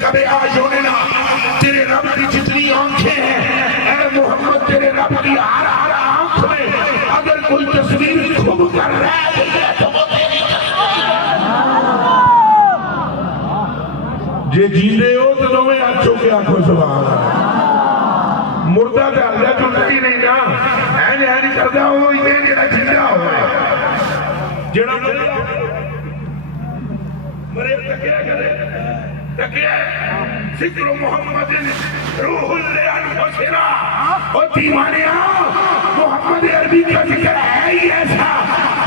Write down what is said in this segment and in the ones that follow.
کبھی آیوننا تیرے رب کی جتنی آنکھیں ہیں اے محمد تیرے رب کی ہر ہر آنکھ میں اگر کوئی تصویر کھب کر رہ گئی ہے تو وہ تیری جے جیندے ہو تو دویں اچھو کے آنکھوں سبحان اللہ مردہ تے اللہ جو لگی نہیں نا اینی کردہ ہو یہ جڑا جیندہ ہو جڑا مرے تکیہ کرے تکیہ ذکر محمد روح لانفسنا اور دیوانیاں محمد عربی کا ذکر ہے ہی ایسا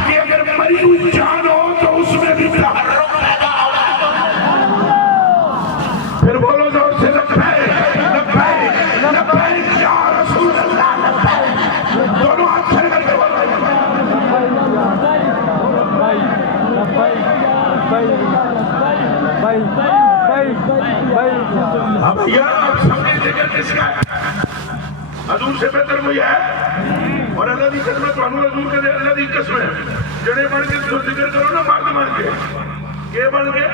کہ اگر مری ہوئی جان ہو تو اس میں بھی تحرک پیدا ہو پھر بولو زور سے لبیک لبیک لبیک یا رسول اللہ لبیک دونوں ہاتھ کھڑے کر کے بولو اب یار آپ سمجھے ذکر کس کا ہے حضور سے بہتر کوئی ہے اور اللہ دی قسم تو انو حضور کے اللہ دی قسم ہے جڑے بن کے جو ذکر کرو نا مرد بن کے یہ بن کے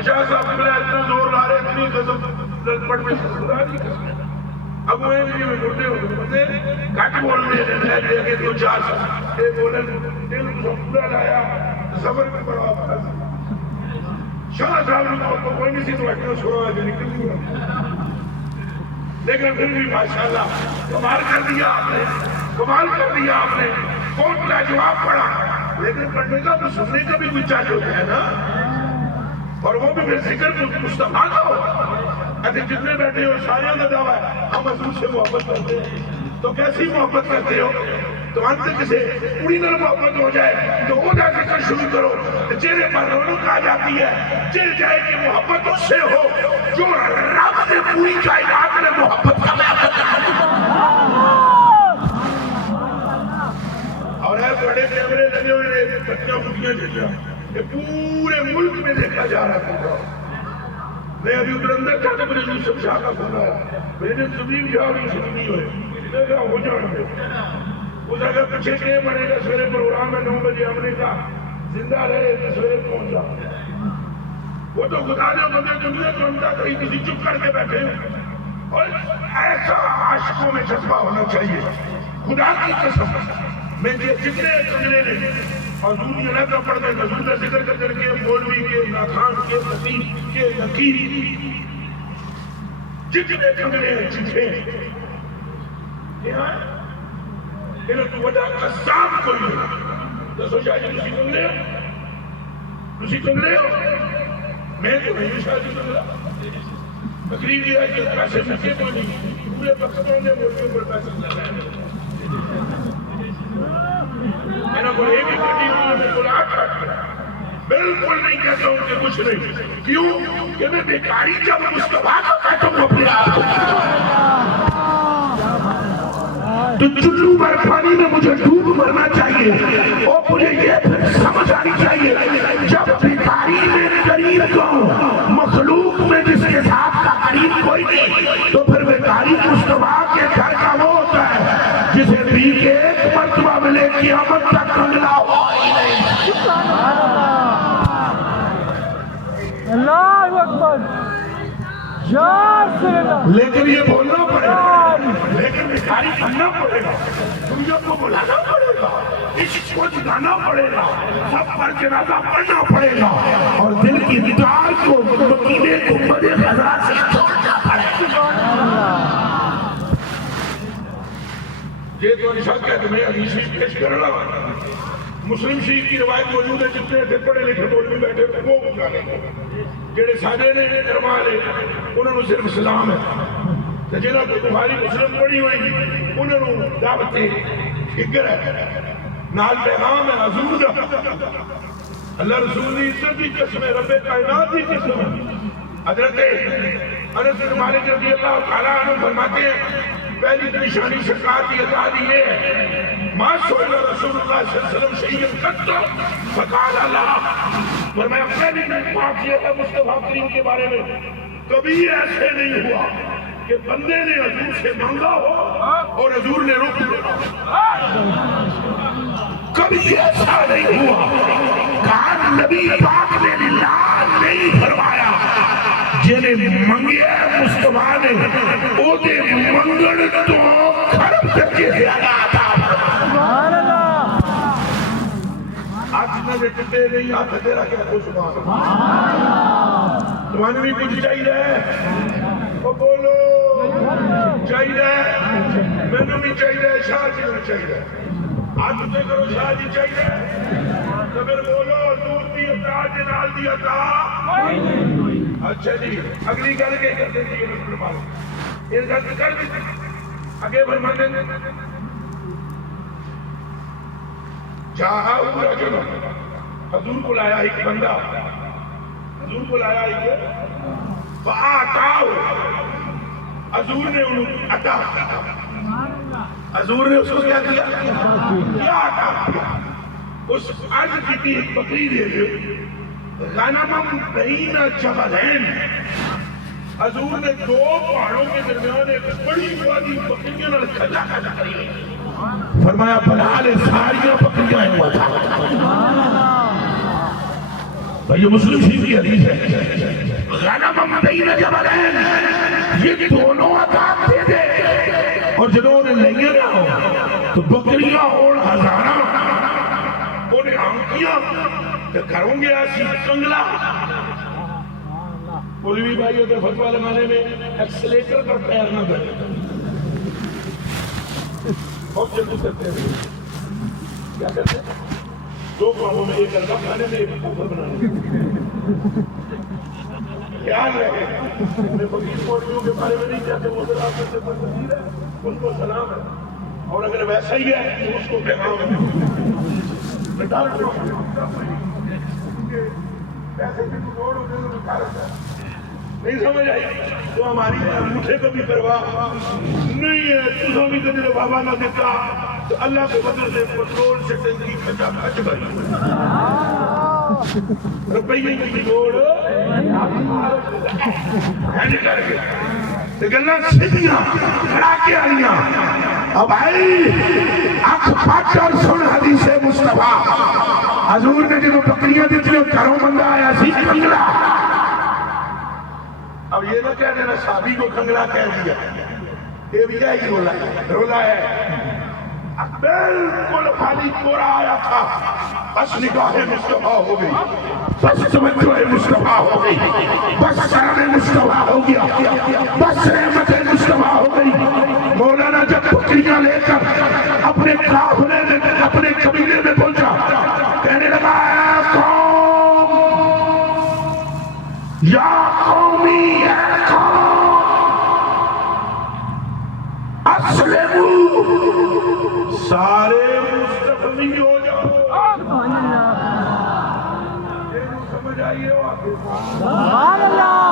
شاہ صاحب بلا اتنا زور لا رہے اتنی قسم پڑھ میں خدا دی قسم ہے اب وہ بھی میں کرتے ہوئے کٹ بولنے لے کے تو چار سال یہ بولن دل کو پورا لایا صبر میں بڑا فرض شاہ صاحب نے کوئی نہیں سی تو اٹھنا چھوڑا جو نکل گیا لیکن پھر بھی ماشاءاللہ کمال کر دیا آپ نے کمال کر دیا آپ نے کون کا جواب پڑا لیکن پڑھنے کا تو سننے کا بھی کچھ چاہیے ہوتا ہے نا اور وہ بھی پھر ذکر مصطفیٰ کا ہو ایسے جتنے بیٹھے ہو سارے کا دعویٰ ہے ہم حضور سے محبت کرتے ہیں تو کیسی محبت کرتے ہو تو انت کسے پوری نر محبت ہو جائے تو وہ جا ذکر شروع کرو چہرے پر رونق آ جاتی ہے چل جائے کہ محبت اس سے ہو جو رب نے پوری کائنات میں محبت کا محبت اور ہے بڑے کیمرے لگے ہوئے بچیاں بٹیاں جھجیاں یہ پورے ملک میں دیکھا جا رہا تھا میں ابھی ادھر اندر تھا تو مجھے یوسف شاہ کا فون آیا میں نے زمین جاؤ یوسف نہیں ہوئے میں کہا ہو جان دے اس اگر پیچھے کے بنے گا سویرے پروگرام ہے 9 بجے ہم کا زندہ رہے تو سویرے پہنچا وہ تو خدا نے بندے دنیا تو انتا کہیں کسی چپ کر کے بیٹھے اور ایسا عاشقوں میں جذبہ ہونا چاہیے خدا کی قسم میں جتنے کنگرے نے حضور یہ نہ پڑھتے حضور کا ذکر کر کے مولوی کے ناخان کے خطیب کے نقیر جتنے کنگرے ہیں جتنے یہاں لیکن تو وجہ قصاب کوئی نہیں تو سوچا جی تسی کنگرے ہو تسی کنگرے ہو میں تو نہیں شاید کنگرا تقریر یہ ہے کہ پیسے مکے کوئی نہیں پورے پاکستان نے مولویوں پر پیسے لگائے میں نے بولے بھی کٹی ہوئی میں بلا کھاتا بالکل نہیں کہتا ہوں کہ کچھ نہیں کیوں کہ میں بیکاری جب مصطفیٰ کو کہتا ہوں اپنے آپ تو چلو بر پانی میں مجھے ڈوب مرنا چاہیے اور مجھے یہ پھر سمجھ آنی چاہیے جب بیکاری میں قریب کو مخلوق میں جس کے ساتھ کا قریب کوئی نہیں تو پھر بیکاری مصطفیٰ کے گھر کا وہ ہوتا ہے جسے پی کے ایک مرتبہ ملے قیامت تک کنگلا ہوا ہی نہیں اللہ اکبر لیکن یہ بولنا پڑے گا لیکن بھکاری کرنا پڑے گا تم کو بلانا پڑے گا عشق کو جگانا پڑے گا سب پر جنازہ پڑھنا پڑے گا اور دل کی دیدار کو مکینے کو بدے خزرہ سے چھوڑنا پڑے گا یہ تو نشاط ہے تمہیں حدیث پیش کرنا مسلم شریف کی روایت موجود ہے جتنے تھے پڑھے لکھے مولوی بیٹھے تھے وہ بتا لیں جڑے سادے نے درما لے انہوں نے صرف سلام ہے جنہوں کو بخاری مسلم پڑھی ہوئی انہوں نے دعوت فکر ہے نال پیغام ہے حضور اللہ رسول کی عزت کی قسم ہے رب کائنات کی قسم ہے حضرت انس بن مالک رضی اللہ تعالیٰ عنہ فرماتے ہیں پہلی نشانی سرکار کی عطا دی یہ ہے ما سئل رسول اللہ صلی اللہ علیہ وسلم شیئا قط فقال اللہ فرمایا پہلی بات یہ ہے مصطفیٰ کریم کے بارے میں کبھی ایسے نہیں ہوا کہ بندے نے حضور سے مانگا ہو اور حضور نے روک دیا کبھی ایسا نہیں ہوا کہا نبی پاک نے لا نہیں فرمایا جنہیں منگیا مصطفیٰ نے او دے منگل تو خرم تکے زیادہ عطا سبحان اللہ آج میں نے کتے نہیں آتا تیرا کیا کو سبحان اللہ تمہانے بھی کچھ چاہیے او بولو چاہیے میں نے بھی چاہیے شاہ جی بھی چاہیے آج تے کرو شاہ جی چاہیے تو پھر بولو دور دی عطا جنال دی عطا اچھا جی اگلی گل کے کرتے جی یہ گل کر بھی آگے فرماتے ہیں جہاں رجل حضور کو لایا ایک بندہ حضور کو لایا ایک فآتاؤ حضور نے انہوں عطا حضور نے اس کو کیا کیا کیا عطا کیا اس عرض کی ایک بکری دے دے غنمم بین جبلین حضور نے دو پہاڑوں کے درمیان ایک بڑی وادی بکریاں نال کھلا کری فرمایا بلال ساریاں بکریاں ہوا تھا بھائی یہ مسلم شریف کی حدیث ہے غنمم بین جبلین یہ دونوں عطا دے دے اور جنہوں نے لئے نہ ہو تو بکریاں اور ہزارہ انہیں آنکھیاں کہ کروں گے ایسی کنگلا مولوی بھائیوں کے فتوہ لگانے میں ایکسلیٹر پر پیر نہ دے بہت جلدی کرتے ہیں کیا کرتے ہیں دو کاموں میں ایک گلبہ کھانے میں ایک اوپر بنانے خیال رہے میں فقیر مولیوں کے بارے میں نہیں چاہتے وہ ذرا آپ سے تنظیر ہے ان کو سلام ہے اور اگر ویسا ہی ہے تو اس کو پیغام ہے نہیں سمجھ آئی تو ہماری انگوٹھے کو بھی پرواہ نہیں ہے تجھوں بھی کدھر بابا نہ دیتا تو اللہ کے بدل سے پٹرول سے ٹنکی کھچا کھچ گئی روپیے کی جوڑ ہے کر کے گلا سیدھیاں کھڑا کے آئیاں اب آئی آنکھ پاٹ اور سن حدیث مصطفیٰ حضور نے جنہوں بکریاں دیتی ہیں گھروں بندہ آیا سی کنگلا اب یہ نہ کہہ دینا صحابی کو کنگلا کہہ دیا یہ بھی کیا ہی رولا ہے بالکل خالی کوڑا آیا تھا بس نگاہ مصطفیٰ ہو گئی بس توجہ مصطفیٰ ہو گئی بس کرم مصطفیٰ ہو گیا بس رحمت مصطفیٰ ہو گئی مولانا جب بکریاں لے کر اپنے قافلے میں اپنے قبیلے میں پہنچا کہنے لگا اے قوم یا قومی اے قوم اسلموا سارے مستقبی ہو جاؤ سمجھ آئیے سبحان اللہ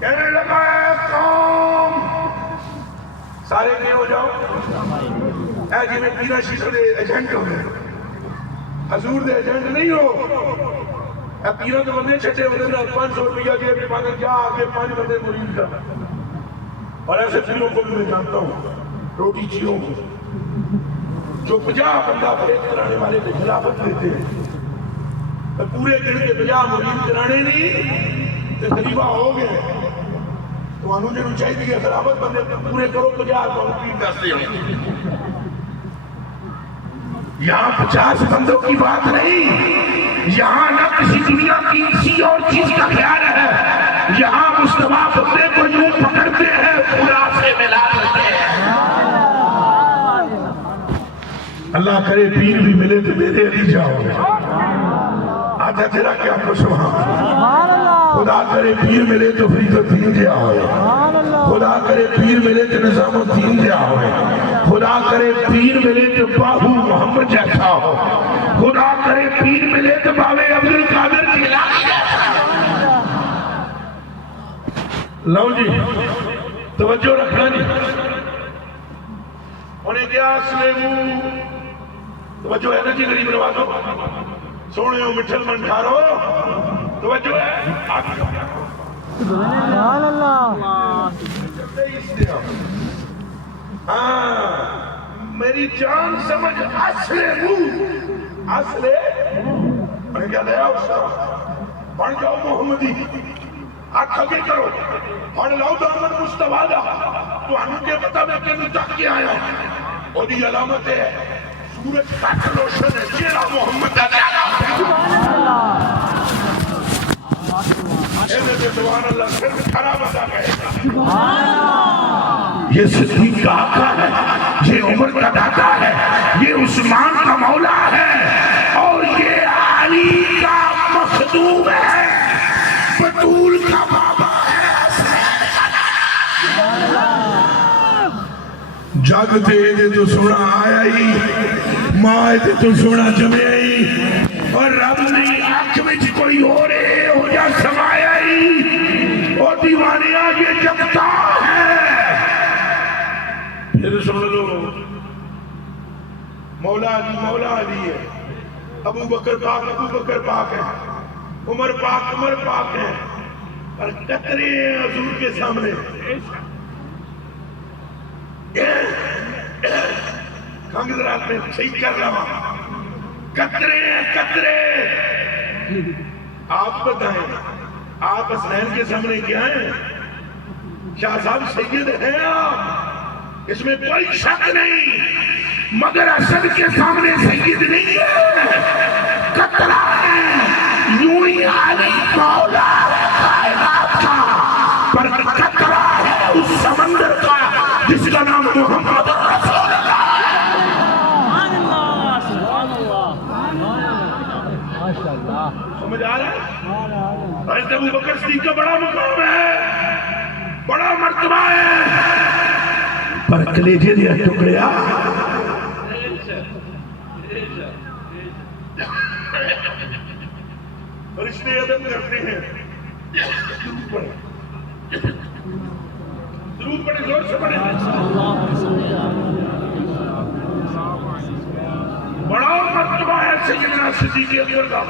کہنے لگا اے قوم سارے نہیں ہو جاؤ اے جی میں پیرا شیشہ دے ایجنٹ ہو گئے حضور دے ایجنٹ نہیں ہو اے پیرا تو بندے چھٹے بندے 500 روپیہ کے بھی مانگے کیا آگے 5 بندے مرید کا اور ایسے پیروں کو بھی میں جانتا ہوں روٹی چیروں کو جو 50 بندہ فریق کرانے والے کے خلافت دیتے ہیں پورے دن کے 50 مرید کرانے نہیں تو خلیفہ ہو گئے تو انہوں نے چاہیے کہ خلافت بندے پورے کرو 50 مرید کرتے ہیں یہاں 50 بندوں کی بات نہیں یہاں نہ کسی دنیا کی کسی اور چیز کا خیال ہے یہاں مصطفیٰ بندے کو یوں پکڑتے ہیں خدا سے ملا دیتے ہیں اللہ کرے پیر بھی ملے تو میرے علی جاؤ آدھا تیرا کیا خوش وہاں خدا کرے پیر ملے تو فرید الدین دیا ہوئے خدا کرے پیر ملے تو نظام الدین دیا ہوئے خدا کرے پیر ملے تو باہو محمد جیسا ہو خدا کرے پیر ملے تو بابے عبدالقادر جیلانی جیسا لو جی توجہ رکھنا جی انہیں کیا اسلمو توجہ ہے نا جی غریب نوازو سونے ہو مٹھل من کھارو توجہ ہے سبحان اللہ میری جان سمجھ اسلمو اسلے میں کیا لیا اس کا بن جاؤ محمدی ہاتھ اگے کرو اور لو دامن مصطفیٰ دا تو ہمیں کیا پتا میں کینوں تک کے آیا اور دی علامت ہے سورج تک روشن ہے چہرہ محمد دا سبحان اللہ صرف کھڑا بتا کہے گا یہ صدیق کا آقا ہے، یہ عمر کا داتا ہے، یہ عثمان کا مولا ہے اور یہ علی کا مخدوم ہے، بطول کا بابا ہے، جگ دے تو سونا آیا ہی ماں دے تو سونا جمے ہی اور رب نے آنکھ میں کوئی ہو رہے ہو جا سمایا ہی اور دیوانیاں یہ جگتا ہے۔ پھر سن لو مولا علی ہے، ابو بکر پاک ہے، عمر پاک ہے، اور قطرے ہیں حضور کے سامنے۔ کھنگ رات میں صحیح کر رہا قطرے آپ بتائیں آپ حسنین کے سامنے کیا ہیں؟ شاہ صاحب سید ہیں آپ، اس میں کوئی شک نہیں، مگر اسد کے سامنے سید نہیں ہے، قطرہ ہے، یوں ہی علی مولا کائنات کا، پر قطرہ ہے اس سمندر کا جس کا نام محمد رسول اللہ۔ سمجھ آ رہا ہے؟ حضرت ابو بکر صدیق کا بڑا مقام ہے، بڑا مرتبہ ہے، پر کلیجے دیا ٹکڑیا رشتے ادب کرتے ہیں۔ درود پڑھیں زور سے پڑھیں۔ بڑا مرتبہ ہے سیدنا صدیق اکبر کا،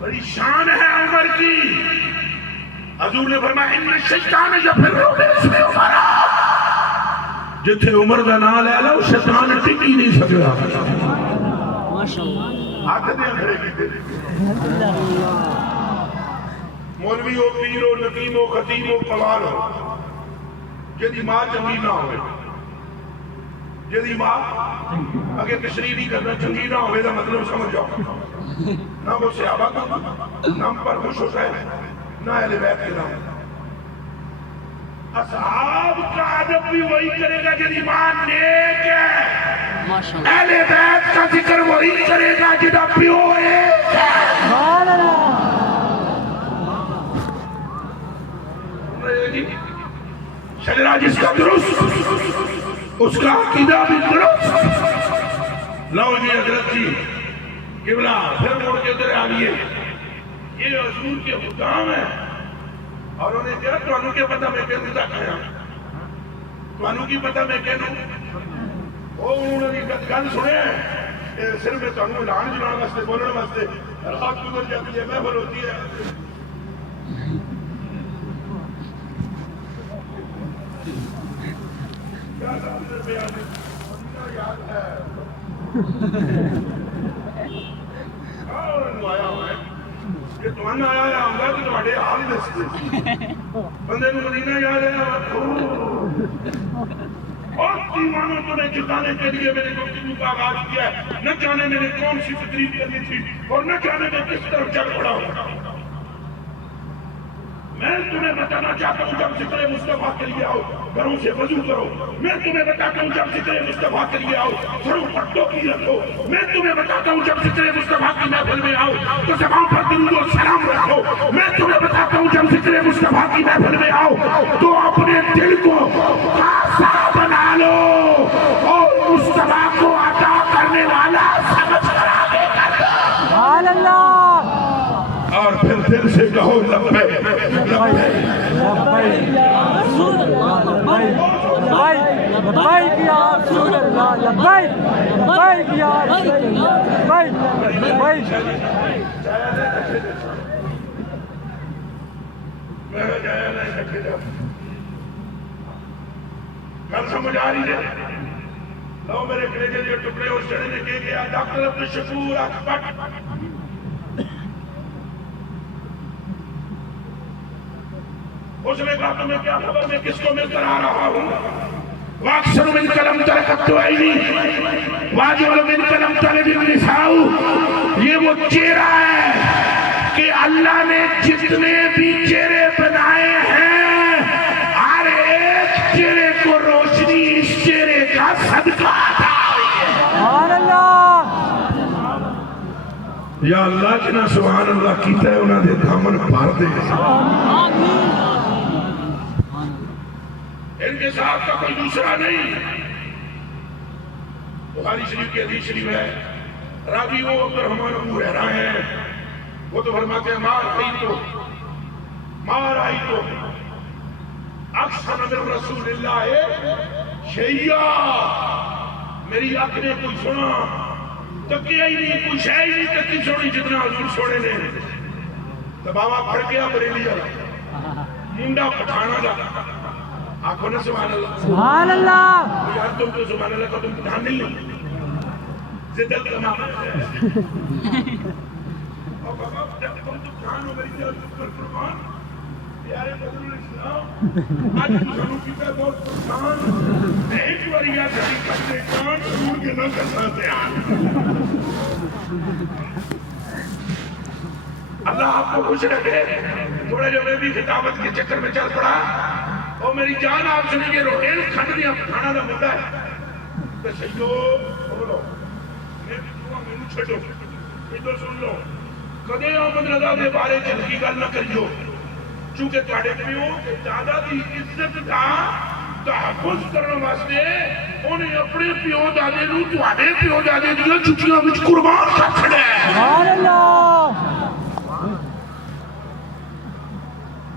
بڑی شان ہے عمر کی۔ حضور نے فرمایا ان الشیطان یفر باسم عمر، جتھے عمر دا نام لے لو شیطان ٹک ہی نہیں سکدا۔ ہاتھ دے کھڑے کیتے مولوی ہو، پیر ہو، نقیم ہو، خطیب ہو، قوال ہو، جدی ماں چنگی نہ ہوئے، جدی ماں اگر تشریح نہیں کرنا چنگی نہ ہوئے دا مطلب سمجھ جاؤ، نہ وہ صحابہ کا نام پر خوش ہوتا ہے، نہ اہل بیت کے نام۔ اصحاب کا ادب بھی وہی کرے گا جدی ماں نیک ہے، اہل بیت کا ذکر وہی کرے گا جدا پیو ایک ہے۔ شجرہ جس کا درست اس کا عقیدہ بھی درست۔ لو جی حضرت جی قبلہ پھر موڑ کے ادھر آئیے، یہ حضور کے حکام ہیں اور انہیں کہا تو انہوں کے پتہ میں کہنے تک آیا، تو انہوں کی پتہ میں کہنے انہوں نے گل سنے ہیں صرف میں تو انہوں اعلان جنان واسطے بولنے واسطے رات گزر جاتی ہے، محفل ہوتی ہے۔ یاد ہے آیا ہوا ہے کہ تمہیں آیا ہے آمدہ تو تمہارے حال دستے بندے کو مدینہ یاد ہے اور دیوانوں تمہیں جتانے کے لیے میرے گفتگو کا آغاز کیا ہے، نہ جانے میں نے کون سی تقریب کرنی تھی اور نہ جانے میں کس طرف چل پڑا ہوں۔ میں تمہیں بتانا چاہتا ہوں جب ذکر مصطفیٰ کے لیے آؤ گھروں سے وضو کرو، میں تمہیں بتاتا ہوں جب ذکر مصطفیٰ کے لیے آؤ گھروں پر ٹوپی رکھو، میں تمہیں بتاتا ہوں جب ذکر مصطفیٰ کی محفل میں آؤ تو زبان پر درود و سلام رکھو، میں تمہیں بتاتا ہوں جب ذکر مصطفیٰ کی محفل میں آؤ تو اپنے دل کو خاصا بنا لو اور مصطفیٰ کو عطا کرنے والا سمجھ کر آگے کر دو۔ سبحان اللہ۔ اور پھر دل سے کہو لبیک لبیک یا رسول اللہ، لبیک یا رسول اللہ، لبیک یا رسول اللہ، لبیک۔ کل سمجھ آ رہی ہے؟ لو میرے کلیجے جو ٹکڑے اس جڑے نے کہہ گیا ڈاکٹر عبدالشکور اکبر اس نے کہا تمہیں کیا خبر میں کس کو مل کر آ رہا ہوں؟ واکثر من کلم ترکت عینی واجعل من کلم تلد النساء، یہ وہ چہرہ ہے کہ اللہ نے جتنے بھی چہرے بنائے ہیں ہر ایک چہرے کو روشنی اس چہرے کا صدقہ عطا ہوئی ہے۔ سبحان اللہ، یا اللہ جنہ سبحان اللہ کیتا ہے انہاں دے دامن بھر دے، ان کے ساتھ کا کوئی دوسرا نہیں۔ بخاری شریف کی حدیث شریف ہے، راوی وہ عبد الرحمن ابو ہریرہ ہیں، وہ تو فرماتے ہیں ما رأیت اکثر من رسول اللہ شیعہ، میری آنکھ نے کوئی سنا تکیا ہی نہیں، کچھ ہے ہی نہیں تکی سونی جتنا حضور سونے نے۔ تو بابا پڑھ گیا بریلی منڈا پٹھانا دا، آنکھوں نے سبحان اللہ، سبحان اللہ، یار تم تو سبحان اللہ کا تم پٹھان نہیں لو زدت تمام اور بابا جب تم تو پٹھان ہو میری جب پر قربان پیارے بدر الاسلام آج مسلموں کی پہ بہت پرسان ایک وریہ دھری کرتے کان سنور کے نہ کر ساتے آن۔ اللہ آپ کو خوش رکھے۔ تھوڑے جو میں بھی خطابت کے چکر میں چل پڑا اور میری جان آپ سنیں گے روٹیل کھنڈ دیا کھانا دا مدہ ہے تو سجدو بولو میں بھی دعا میں نو چھٹو ادھر سن لو کدے آمد رضا دے بارے جلکی گل نہ کریو، چونکہ تواڈے پیو تے دادا دی عزت دا تحفظ کرنے واسطے انہیں اپنے پیو دادے نو تواڈے پیو دادے دیاں جُتیاں وچ قربان کر چھڑیا ہے۔ سبحان اللہ،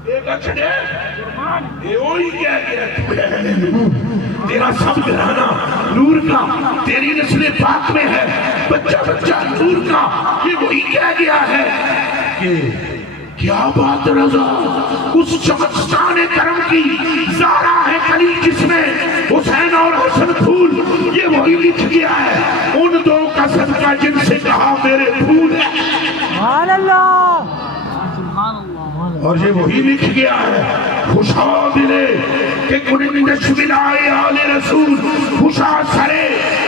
ایک اچھڑے یہ وہی کہہ گیا تو ہے تیرا سب گھرانہ نور کا، تیری نسل پاک میں ہے، بچہ بچہ نور کا، یہ وہی کہہ گیا ہے کہ کیا بات رضا اس چمکستان کرم کی زارا ہے کلی جس میں حسین اور حسن پھول، یہ وہی لکھ گیا ہے ان دو کا صدقہ جن سے کہا میرے پھول ہے۔ سبحان اللہ، اور یہ وہی لکھ گیا ہے خوشا دلے کہ کنندش بدائے آل رسول، خوشا سرے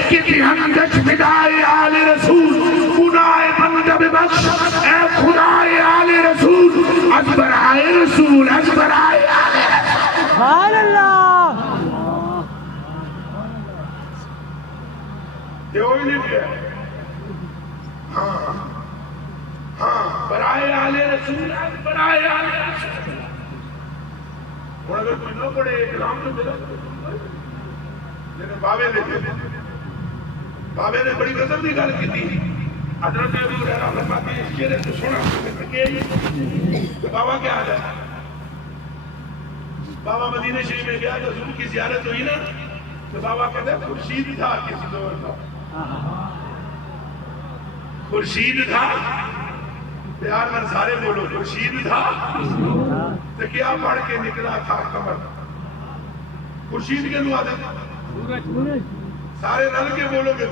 کہ تہندش بدائے آل رسول، خدائے بندہ بخش اے خدائے آل رسول، از برائے رسول، از برائے آل رسول۔ سبحان اللہ، یہ وہی لکھ گیا ہاں برائے آل رسول، برائے آل رسول۔ اور اگر کوئی نہ پڑے اکرام تو ملا، لیکن بابے نے بڑی غضب کی گل کی تھی۔ حضرت ابو ہریرہ فرماتے ہیں اس چہرے سے سونا بابا کیا حال ہے؟ بابا مدینہ شریف میں گیا تو حضور کی زیارت ہوئی نا تو بابا کہتے ہیں خورشید تھا کسی دور کا، خورشید تھا، پیار میں سارے بولو خورشید تھا تو کیا پڑھ کے نکلا تھا قمر، خورشید کے نو آدھے سارے رل کے بولو گے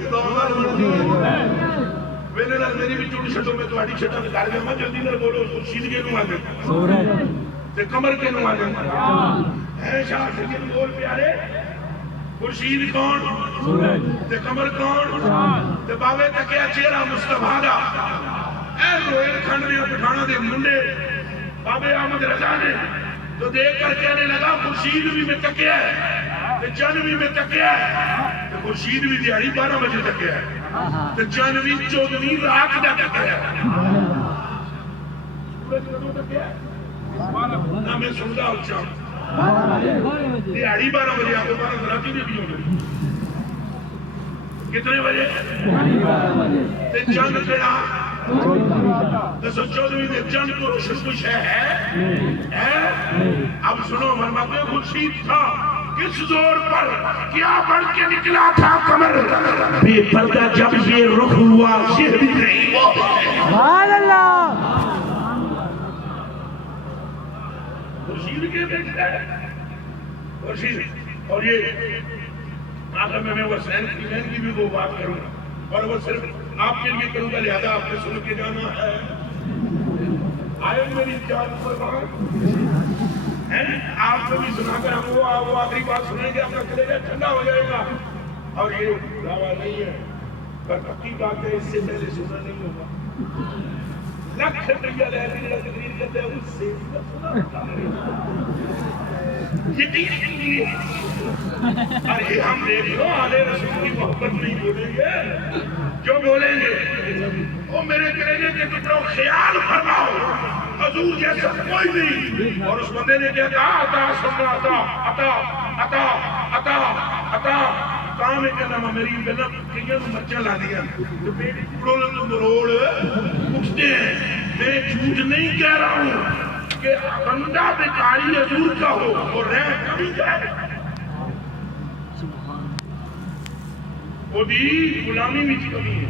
میرے نال میری بھی چوڑ چھٹوں میں تو آڑی چھٹوں میں دارے میں جلدی نہ بولو خورشید کے نو آدھے تے قمر کے نو آدھے ہے شاہ سکن بول پیارے خورشید کون تے قمر کون تے باوے تکیا چہرہ مصطفیٰ دا اے روئل کھنڈ میں پٹھانا دے منڈے بابے احمد رضا نے تو دیکھ کر کہنے لگا خورشید بھی میں تکیا ہے تے چند بھی میں تکیا ہے تے خورشید بھی دیہڑی 12 بجے تکیا ہے تے چند بھی 14ویں رات دا تکیا ہے۔ سورج کدوں تکیا ہے نہ میں سندا اچھا دیہڑی 12 بجے آپ کو 12 راتی بھی ہوگی کتنے بجے تے چند کہنا دسو 14ویں دے چند کو روشن کچھ ہے اب سنو فرماتے خورشید تھا کس زور پر کیا بڑھ کے نکلا تھا قمر، بے پردہ جب یہ رخ ہوا یہ بھی نہیں ہوا۔ سبحان اللہ، خورشید کے بیٹھتا ہے خورشید، اور یہ آخر میں حسین کی بھی وہ بات کروں گا اور وہ صرف آپ کے لیے کروں گا، لہذا آپ نے سن کے جانا ہے۔ آئے میری جان قربان آپ کو بھی سنا کر ہم وہ آخری بات سنیں گے، اپنا کلیجہ ٹھنڈا ہو جائے گا. اور یہ دعویٰ نہیں ہے، پر پکی بات ہے، اس سے پہلے سنا نہیں ہوگا. لکھ روپیہ لے کے جڑا تقریر کرتے ہیں اس سے سنا ہوتا ہے. یہ دیکھیں ارے ہم دیکھو آلے رسول کی محبت نہیں بولیں گے، جو بولیں گے وہ میرے کلیجے کے ٹکڑوں خیال فرماؤ حضور جیسا کوئی نہیں. اور اس بندے نے کیا کہا، عطا سمنا عطا کام ہے کہنا میری گلا کئی مرچا لا دیا تو میری ٹکڑوں مروڑ اٹھتے ہیں. میں جھوٹ نہیں کہہ رہا ہوں کہ بندہ بیکاری حضور کا ہو اور رہ کبھی جائے. ਉਹਦੀ ਗੁਲਾਮੀ ਵਿੱਚ ਕਮੀ ਹੈ,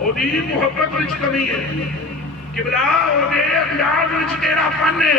ਉਹਦੀ ਮੁਹੱਬਤ ਵਿੱਚ ਕਮੀ ਹੈ. ਕਿਬਲਾ ਉਹਦੇ ਅੰਦਾਜ਼ ਵਿੱਚ ਤੇਰਾ ਫਨ ਹੈ.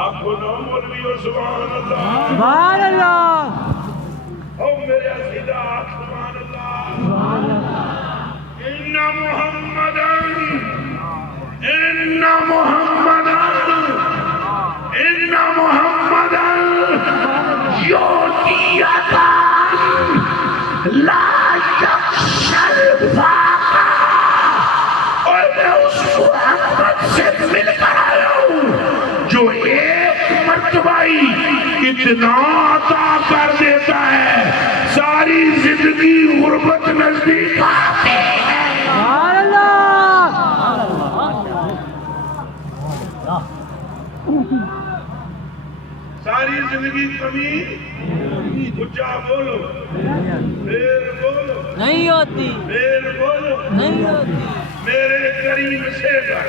آپ کو نام مولوی اور سبحان اللہ سبحان اللہ. او میرے عزیزہ سبحان اللہ. اِنَّ مُحَمَّدًا يُؤْتِيَكَ لَا يَخْشَى الْفَاقَةَ. اور میں اس محمد سے مل کر آیا ہوں جو ایک مرتبہ اتنا عطا کر دیتا ہے ساری زندگی غربت نزدیک آتی ہے. سبحان اللہ. ساری زندگی کمی اچھا بولو پھر بولو نہیں ہوتی، پھر بولو نہیں ہوتی. میرے کریم سے ڈر.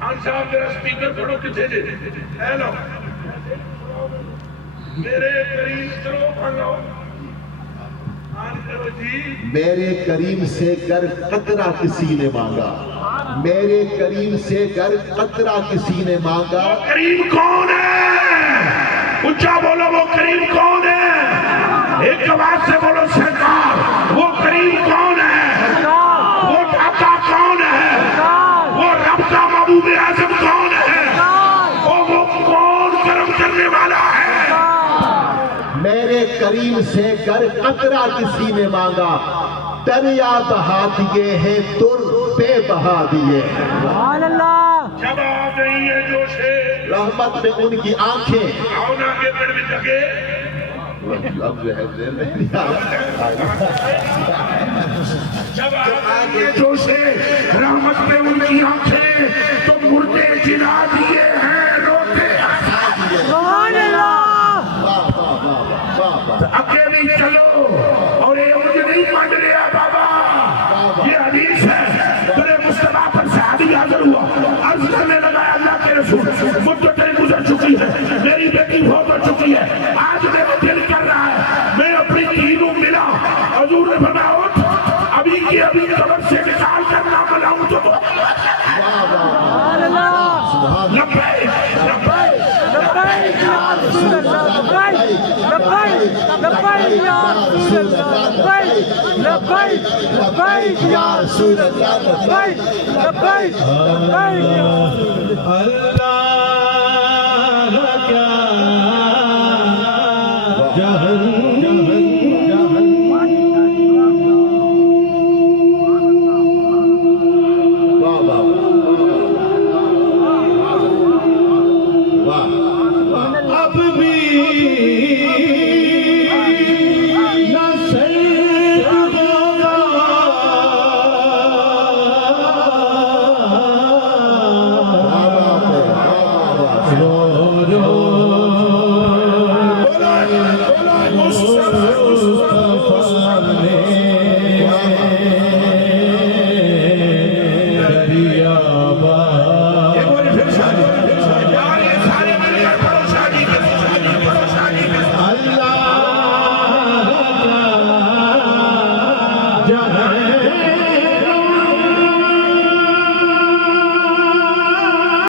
خان صاحب میرا سپیکر تھوڑا کتنے دے ہیلو میرے کریم چلو پھنگو آن کرو جی. میرے کریم سے گر قطرہ کسی نے مانگا، میرے کریم سے گر قطرہ کسی نے مانگا. وہ کریم کون ہے؟ اچھا بولو وہ کریم کون ہے؟ ایک آواز سے بولو سرکار. وہ کریم کون ہے؟ وہ داتا کون ہے؟ وہ رب کا محبوب اعظم کون ہے؟ وہ کون کرم کرنے والا ہے؟ میرے کریم سے گر قطرہ کسی نے مانگا، دریا بہا دیے ہیں در بے بہا دیے. سبحان اللہ. جب آ گئی ہے جوشے رحمت میں ان کی آنکھیں. آؤ نا کے پیڑ میں جگے اب جو ہے ذہن میں نہیں آ رہا. جب آ گئی ہے جوشے رحمت میں ان کی آنکھیں تو مردے جلا دیے ہیں روتے سبحان اللہ. واہ واہ واہ واہ واہ. اکیلی چلو اور یہ مجھے نہیں مان لیا بابا. یہ حدیث ہے تیرے مصطفیٰ پر صحابی حاضر ہوا عرض کرنے لگا اللہ کے رسول مدتیں گزر چکی ہے، میری بیٹی فوت ہو چکی ہے، آج میرا دل کر رہا ہے میں اپنی تینوں ملا. حضور نے فرمایا اٹھ ابھی کی ابھی قبر سے نکال کر نہ بلاؤں تو سبحان اللہ. لبیک لبیک لبیک یا رسول اللہ. لبیک لبیک یا رسول اللہ. لبیک لبیک یا رسول اللہ. لبیک لبیک لبیک یا رسول اللہ. اللہ کیا جہن واہ واہ واہ واہ. اب بھی نہ سید ہوگا واہ واہ واہ. رو رو جائے